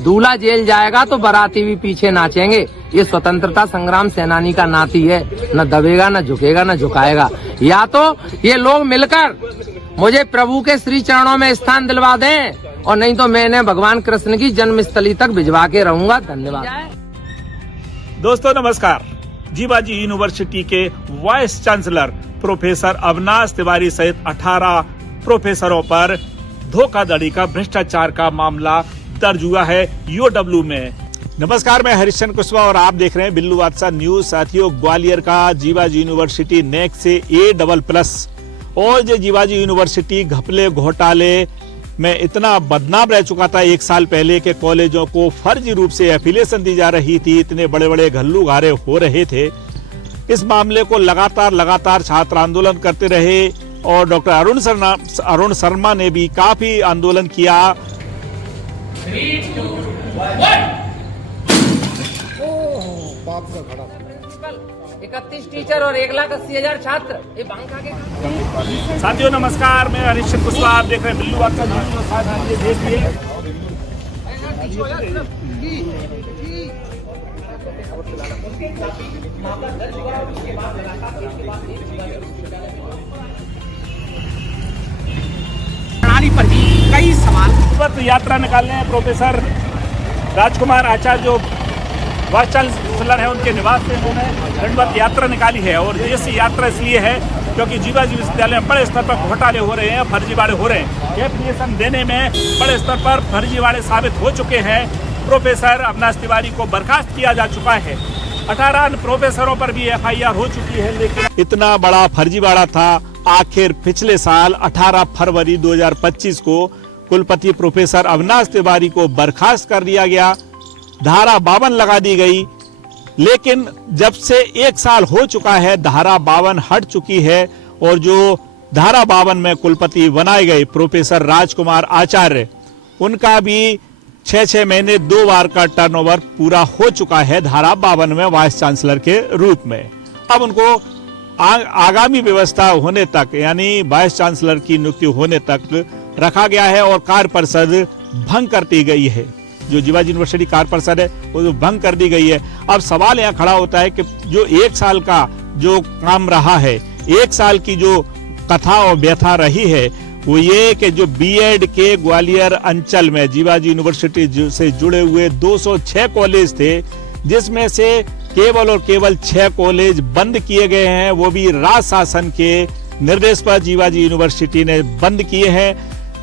दूल्हा जेल जाएगा तो बाराती भी पीछे नाचेंगे। ये स्वतंत्रता संग्राम सेनानी का नाती है, न दबेगा न झुकेगा न झुकाएगा। या तो ये लोग मिलकर मुझे प्रभु के श्री चरणों में स्थान दिलवा दें, और नहीं तो मैंने भगवान कृष्ण की जन्मस्थली तक भिजवा के रहूंगा। धन्यवाद। दोस्तों नमस्कार। जीवाजी यूनिवर्सिटी के vice chancellor professor Avinash Tiwari सहित 18 प्रोफेसरों पर धोखाधड़ी का भ्रष्टाचार का मामला दर्ज हुआ है यूडब्ल्यू में। नमस्कार, मैं हरिश्चंद्र कुशवाहा और आप देख रहे हैं बिल्लू बादशाह न्यूज। साथियों, ग्वालियर का जीवाजी यूनिवर्सिटी नेक से A++ और जो जीवाजी यूनिवर्सिटी घपले घोटाले में इतना बदनाम रह चुका था एक साल पहले के कॉलेजों को फर्जी रूप से एफिलिएशन दी जा रही थी, इतने बड़े बड़े घल्लू घारे हो रहे थे। इस मामले को लगातार छात्र आंदोलन करते रहे और डॉक्टर अरुण शर्मा ने भी काफी आंदोलन किया। 3, 2, 1 31 टीचर और 1,80,000 छात्र। ये बांका के साथियों नमस्कार, मैं हरिश्चंद्र कुशवाहा, आप देख रहे हैं बिल्लू बादशाह न्यूज। देखिए प्रणाली पर भी कई सवाल। यात्रा निकालने हैं प्रोफेसर राजकुमार आचार्य जो वाइस चांसलर है, उनके निवास से उन्होंने दंडवत यात्रा निकाली है। और ये यात्रा इसलिए है क्योंकि जीवाजी विश्वविद्यालय में बड़े स्तर पर घोटाले हो रहे हैं, फर्जीवाड़े हो रहे हैं। एप्लीकेशन देने में बड़े स्तर पर फर्जीवाड़े साबित हो चुके हैं। प्रोफेसर अविनाश तिवारी को बर्खास्त किया जा चुका है। 18 प्रोफेसरों पर भी FIR हो चुकी है। लेकिन इतना बड़ा फर्जीवाड़ा था, आखिर पिछले साल 18 फरवरी 2025 को कुलपति प्रोफेसर अविनाश तिवारी को बर्खास्त कर दिया गया, धारा 52 लगा दी गई। लेकिन जब से 1 साल हो चुका है, धारा 52 हट चुकी है और जो धारा 52 में कुलपति बनाए गए प्रोफेसर राजकुमार आचार्य, उनका भी 6 महीने 2 बार का टर्नओवर पूरा हो चुका है धारा 52 में वाइस चांसलर के रूप में। अब उनको आगामी व्यवस्था होने तक, यानी वाइस चांसलर की नियुक्ति होने तक रखा गया है और कार्य परिषद भंग कर दी गई है। जो जीवाजी यूनिवर्सिटी कार्य परिषद है वो जो भंग कर दी गई है। अब सवाल यहाँ खड़ा होता है कि जो 1 साल का जो काम रहा है, 1 साल की जो कथा और व्यथा रही है, वो ये कि जो B.Ed के ग्वालियर अंचल में जीवाजी यूनिवर्सिटी से जुड़े हुए 206 कॉलेज थे, जिसमें से केवल और केवल 6 कॉलेज बंद किए गए हैं। वो भी राज शासन के निर्देश पर जीवाजी यूनिवर्सिटी ने बंद किए हैं।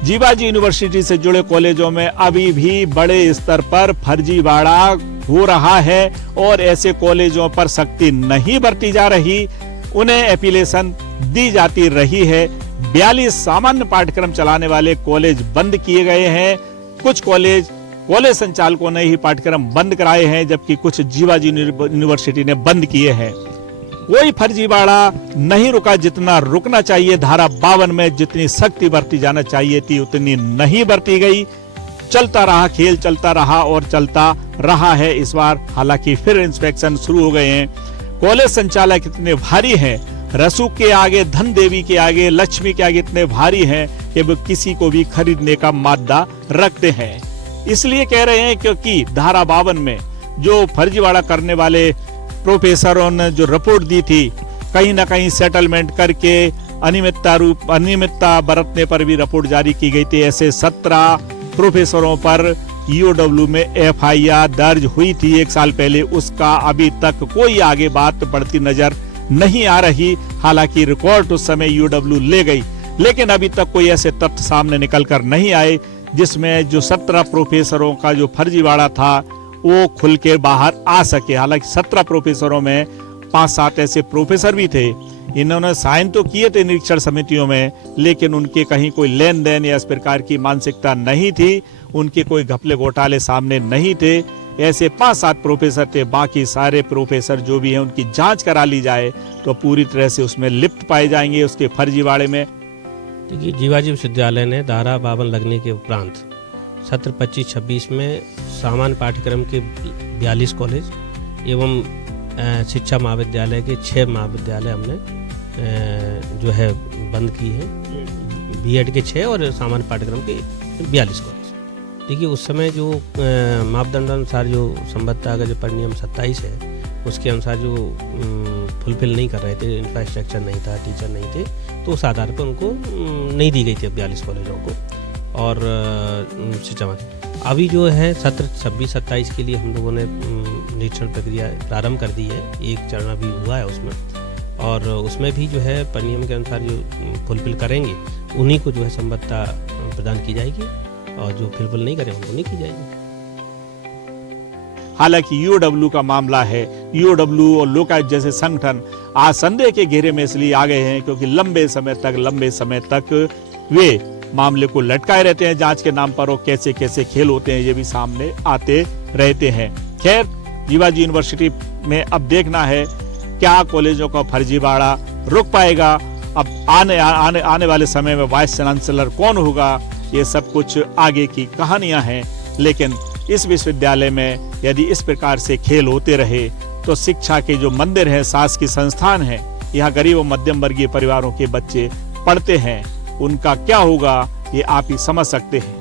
जीवाजी यूनिवर्सिटी से जुड़े कॉलेजों में अभी भी बड़े स्तर पर फर्जीवाड़ा हो रहा है और ऐसे कॉलेजों पर सख्ती नहीं बरती जा रही, उन्हें एफिलिएशन दी जाती रही है। 42 सामान्य पाठ्यक्रम चलाने वाले कॉलेज बंद किए गए हैं। कुछ कॉलेज संचालकों ने ही पाठ्यक्रम बंद कराए हैं, जबकि कुछ जीवाजी यूनिवर्सिटी ने बंद किए हैं। कोई फर्जीवाड़ा नहीं रुका जितना रुकना चाहिए। धारा 52 में जितनी सख्ती बरती जाना चाहिए थी उतनी नहीं बरती गई। चलता रहा, खेल चलता रहा और चलता रहा है। इस बार हालांकि फिर इंस्पेक्शन शुरू हो गए हैं। कॉलेज संचालक इतने भारी हैं, रसूख के आगे, धन देवी के आगे, लक्ष्मी के आगे इतने भारी हैं कि वो किसी को भी खरीदने का मादा रखते हैं। इसलिए कह रहे हैं क्योंकि धारा 52 में जो फर्जीवाड़ा करने वाले प्रोफेसरों ने जो रिपोर्ट दी थी, कहीं ना कहीं सेटलमेंट करके अनियमितता बरतने पर भी रिपोर्ट जारी की गई थी। ऐसे 17 प्रोफेसरों पर UW में FIR दर्ज हुई थी 1 साल पहले। उसका अभी तक कोई आगे बात बढ़ती नजर नहीं आ रही। हालांकि रिकॉर्ड उस समय UW ले गई, लेकिन अभी तक कोई ऐसे तथ्य सामने निकल कर नहीं आए जिसमें जो 17 प्रोफेसरों का जो फर्जीवाड़ा था वो खुल के बाहर आ सके। हालांकि 17 प्रोफेसरों में 5-7 ऐसे प्रोफेसर भी थे, इन्होंने साइन तो किए थे निरीक्षण समितियों में, लेकिन उनके कहीं कोई लेन देन या इस प्रकार की मानसिकता नहीं थी, उनके कोई घपले घोटाले सामने नहीं थे। ऐसे 5-7 प्रोफेसर थे। बाकी सारे प्रोफेसर जो भी हैं उनकी जांच करा ली जाए तो पूरी तरह से उसमें लिप्त पाए जाएंगे उसके फर्जीवाड़े में। देखिए, जीवाजी विश्वविद्यालय ने धारा 52 लगने के उपरांत सत्र 25-26 में सामान्य पाठ्यक्रम के 42 कॉलेज एवं शिक्षा महाविद्यालय के 6 महाविद्यालय हमने जो है बंद की है। B.Ed के 6 और सामान्य पाठ्यक्रम के 42 कॉलेज। देखिए उस समय जो मापदंड अनुसार जो संबद्ध का जो परिनियम 27 है उसके अनुसार जो फुलफिल नहीं कर रहे थे, इंफ्रास्ट्रक्चर नहीं था, टीचर नहीं थे, तो उस आधार पर उनको नहीं दी गई थी 42 कॉलेजों को और शिक्षा मंत्री। अभी जो है सत्र 26-27 के लिए हम लोगों ने निरीक्षण प्रक्रिया प्रारंभ कर दी है, एक चरण अभी हुआ है उसमें, और उसमें भी जो है परिनियम के अनुसार जो फुलफिल करेंगे उन्हीं को जो है संबद्धता प्रदान की जाएगी और जो फुलफिल नहीं करें उनको नहीं की जाएगी। हालांकि ईओडब्ल्यू का मामला है, ईओडब्ल्यू और लोकायुक्त जैसे संगठन आज संदेह के घेरे में इसलिए आ गए हैं क्योंकि लंबे समय तक वे मामले को लटकाए रहते हैं जांच के नाम पर, और कैसे कैसे खेल होते हैं ये भी सामने आते रहते हैं। खैर, जीवाजी यूनिवर्सिटी में अब देखना है क्या कॉलेजों का फर्जीवाड़ा रुक पाएगा। अब आने वाले समय में वाइस चांसलर कौन होगा, ये सब कुछ आगे की कहानियां हैं। लेकिन इस विश्वविद्यालय में यदि इस प्रकार से खेल होते रहे तो शिक्षा के जो मंदिर हैं, शासकीय संस्थान हैं, यहाँ गरीब और मध्यम वर्गीय परिवारों के बच्चे पढ़ते हैं, उनका क्या होगा ये आप ही समझ सकते हैं।